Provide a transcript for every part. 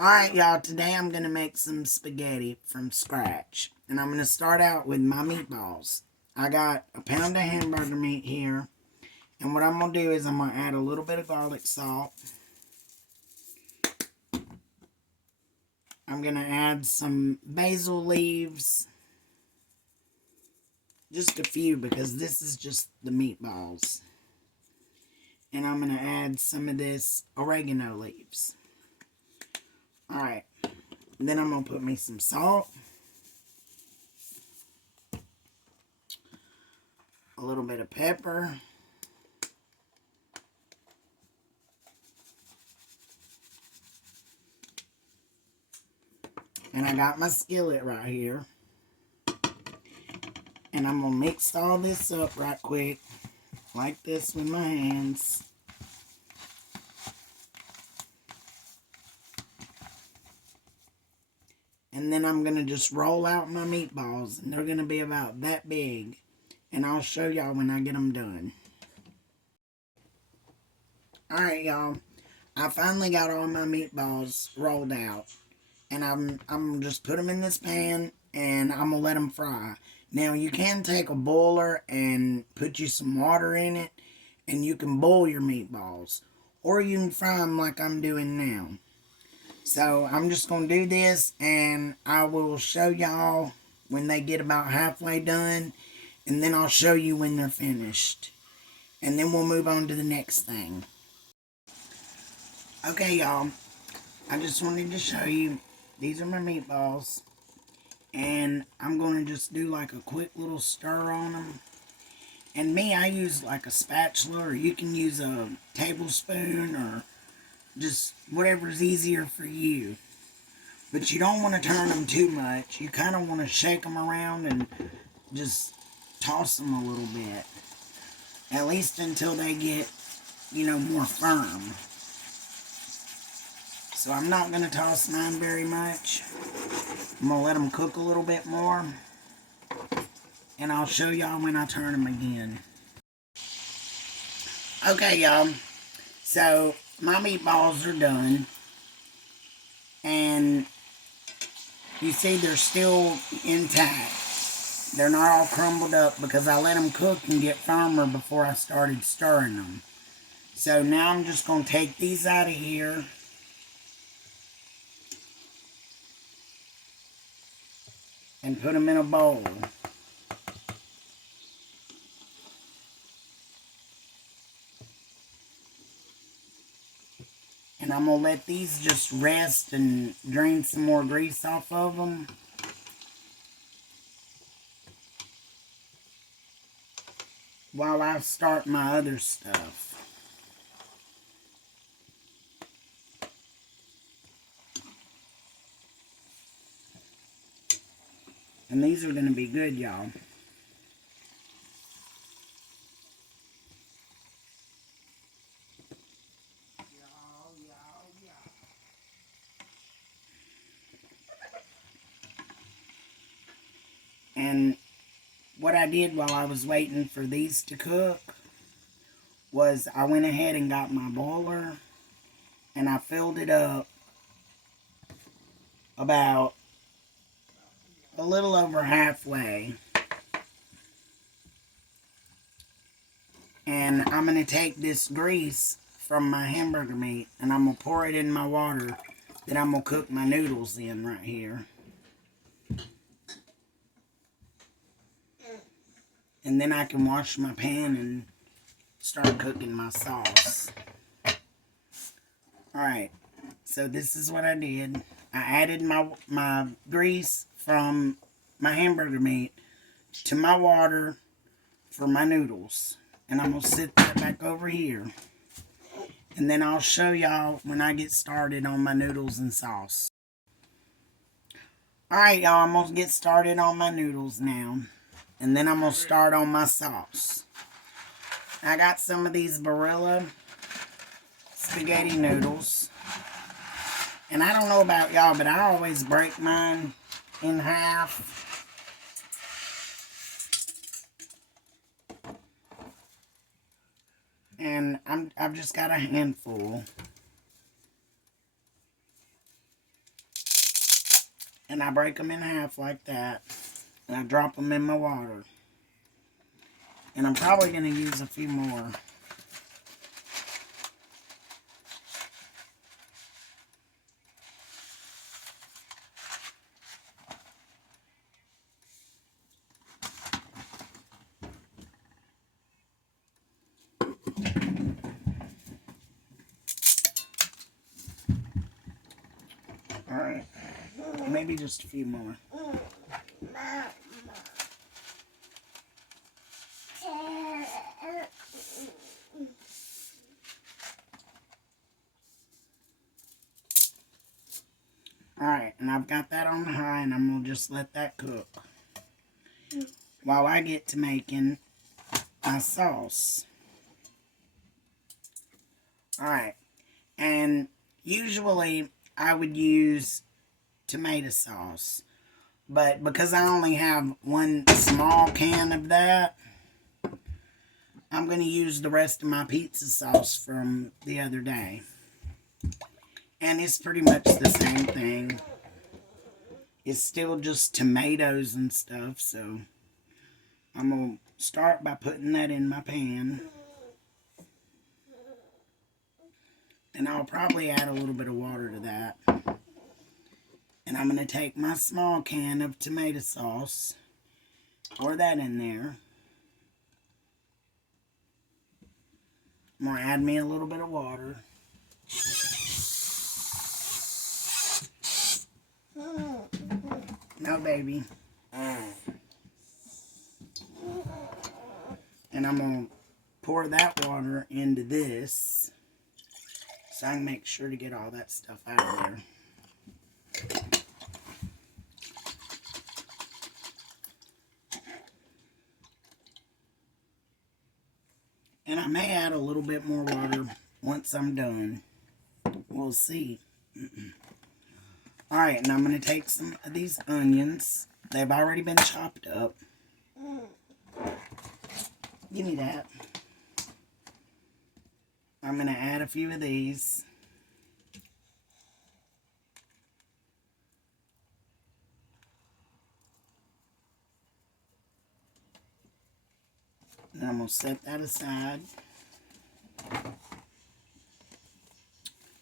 Alright, y'all, today I'm going to make some spaghetti from scratch. And I'm going to start out with my meatballs. I got a pound of hamburger meat here. And what I'm going to do is I'm going to add a little bit of garlic salt. I'm going to add some basil leaves. Just a few because this is just the meatballs. And I'm going to add some of this oregano leaves. Alright. Then I'm going to put me some salt. A little bit of pepper. And I got my skillet right here. And I'm going to mix all this up right quick. Like this with my hands. And then I'm going to just roll out my meatballs. And they're going to be about that big. And I'll show y'all when I get them done. Alright, y'all. I finally got all my meatballs rolled out. And I'm just put them in this pan. And I'm going to let them fry. Now, you can take a boiler and put you some water in it. And you can boil your meatballs. Or you can fry them like I'm doing now. So, I'm just going to do this, and I will show y'all when they get about halfway done, and then I'll show you when they're finished. And then we'll move on to the next thing. Okay, y'all, I just wanted to show you, these are my meatballs, and I'm going to just do like a quick little stir on them. And me, I use like a spatula, or you can use a tablespoon, or just whatever's easier for you. But you don't want to turn them too much. You kind of want to shake them around and just toss them a little bit. At least until they get, more firm. So I'm not going to toss mine very much. I'm going to let them cook a little bit more. And I'll show y'all when I turn them again. Okay, y'all. So my meatballs are done. And you see they're still intact. They're not all crumbled up because I let them cook and get firmer before I started stirring them. So now I'm just going to take these out of here. And put them in a bowl. And I'm going to let these just rest and drain some more grease off of them. While I start my other stuff. And these are going to be good, y'all. And what I did while I was waiting for these to cook was I went ahead and got my boiler and I filled it up about a little over halfway. And I'm going to take this grease from my hamburger meat and I'm going to pour it in my water that I'm going to cook my noodles in right here. And then I can wash my pan and start cooking my sauce. Alright, so this is what I did. I added my grease from my hamburger meat to my water for my noodles. And I'm going to sit that back over here. And then I'll show y'all when I get started on my noodles and sauce. Alright, y'all, I'm going to get started on my noodles now. And then I'm going to start on my sauce. I got some of these Barilla spaghetti noodles. And I don't know about y'all, but I always break mine in half. And I've just got a handful. And I break them in half like that. And I drop them in my water. And I'm probably going to use a few more. Alright. Maybe just a few more. Alright, and I've got that on high, and I'm going to just let that cook while I get to making my sauce. Alright, and usually I would use tomato sauce, but because I only have one small can of that, I'm going to use the rest of my pizza sauce from the other day. And it's pretty much the same thing. It's still just tomatoes and stuff, so I'm going to start by putting that in my pan. And I'll probably add a little bit of water to that. And I'm going to take my small can of tomato sauce, pour that in there. I'm going to add me a little bit of water. No, baby. And I'm going to pour that water into this, so I can make sure to get all that stuff out of there. And I may add a little bit more water once I'm done. We'll see. Alright, and I'm going to take some of these onions. They've already been chopped up. Give me that. I'm going to add a few of these. And I'm going to set that aside.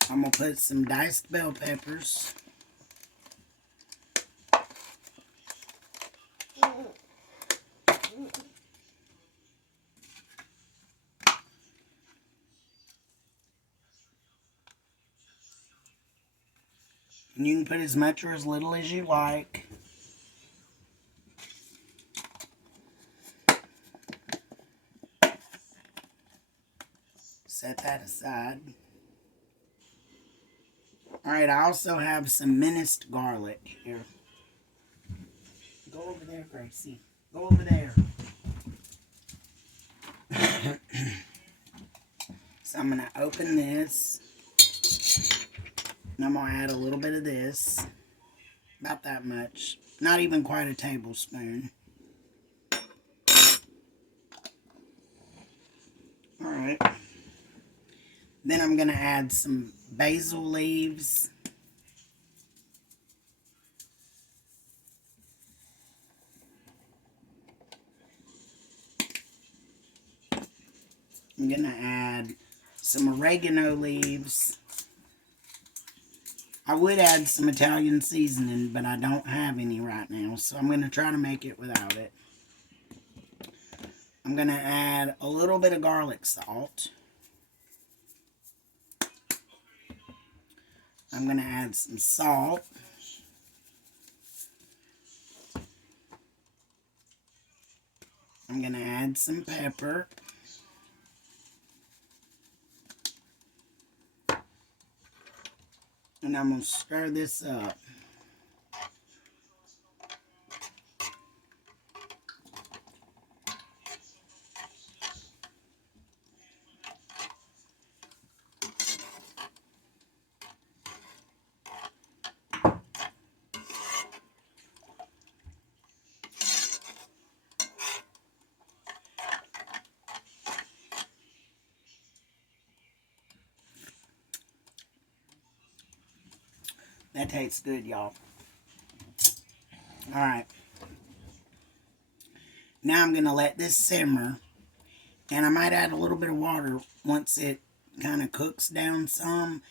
I'm going to put some diced bell peppers. And you can put as much or as little as you like. Set that aside. Alright, I also have some minced garlic here. Go over there, Gracie. Go over there. So I'm going to open this. And I'm going to add a little bit of this. About that much. Not even quite a tablespoon. Alright. Then I'm going to add some basil leaves. I'm going to add some oregano leaves. I would add some Italian seasoning, but I don't have any right now, so I'm going to try to make it without it. I'm going to add a little bit of garlic salt. I'm going to add some salt. I'm going to add some pepper. And I'm going to stir this up. That tastes good, y'all. Alright. Now I'm going to let this simmer. And I might add a little bit of water once it kind of cooks down some.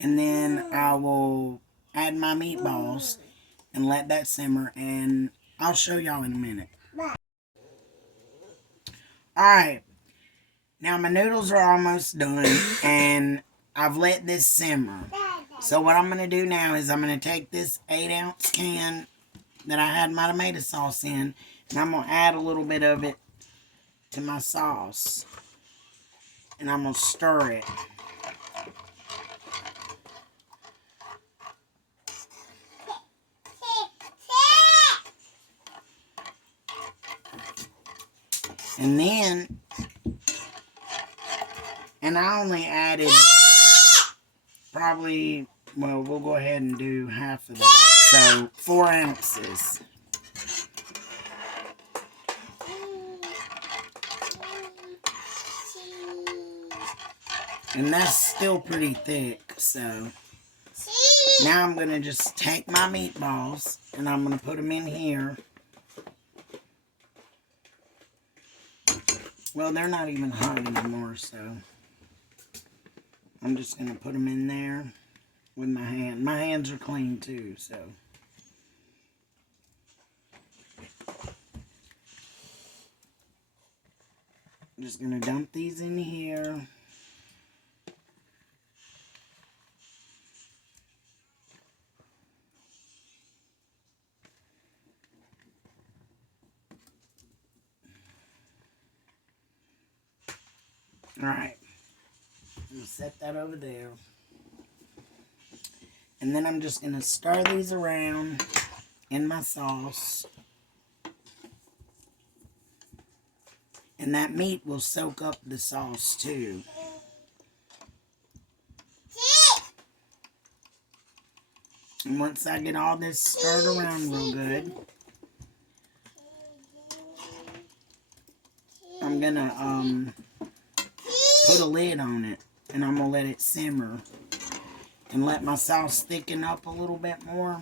And then I will add my meatballs and let that simmer. And I'll show y'all in a minute. Alright. Now my noodles are almost done. And I've let this simmer. So what I'm going to do now is I'm going to take this 8-ounce can that I had my tomato sauce in. And I'm going to add a little bit of it to my sauce. And I'm going to stir it. And then, and I only added probably, well, we'll go ahead and do half of that. So, 4 ounces. And that's still pretty thick, so. Now I'm going to just take my meatballs and I'm going to put them in here. Well, they're not even hot anymore, so I'm just going to put them in there with my hand. My hands are clean too, so. I'm just going to dump these in here. Alright, I'm going to set that over there. And then I'm just going to stir these around in my sauce. And that meat will soak up the sauce too. And once I get all this stirred around real good, I'm going to put a lid on it, and I'm going to let it simmer and let my sauce thicken up a little bit more.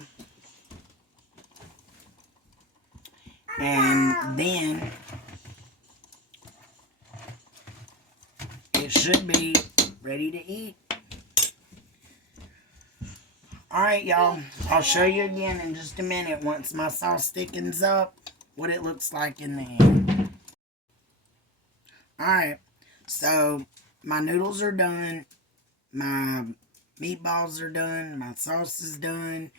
And then it should be ready to eat. Alright, y'all. I'll show you again in just a minute once my sauce thickens up what it looks like in the end. Alright. So, my noodles are done, my meatballs are done, my sauce is done.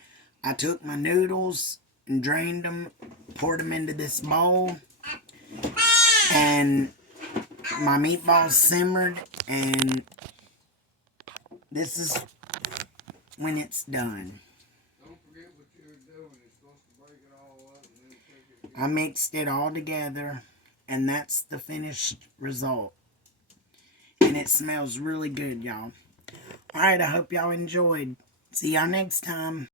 I took my noodles and drained them, poured them into this bowl, and my meatballs simmered, and this is when it's done. Don't forget what you're doing. You're supposed to break it all up and then take it. I mixed it all together, and that's the finished result. And it smells really good, y'all. Alright, I hope y'all enjoyed. See y'all next time.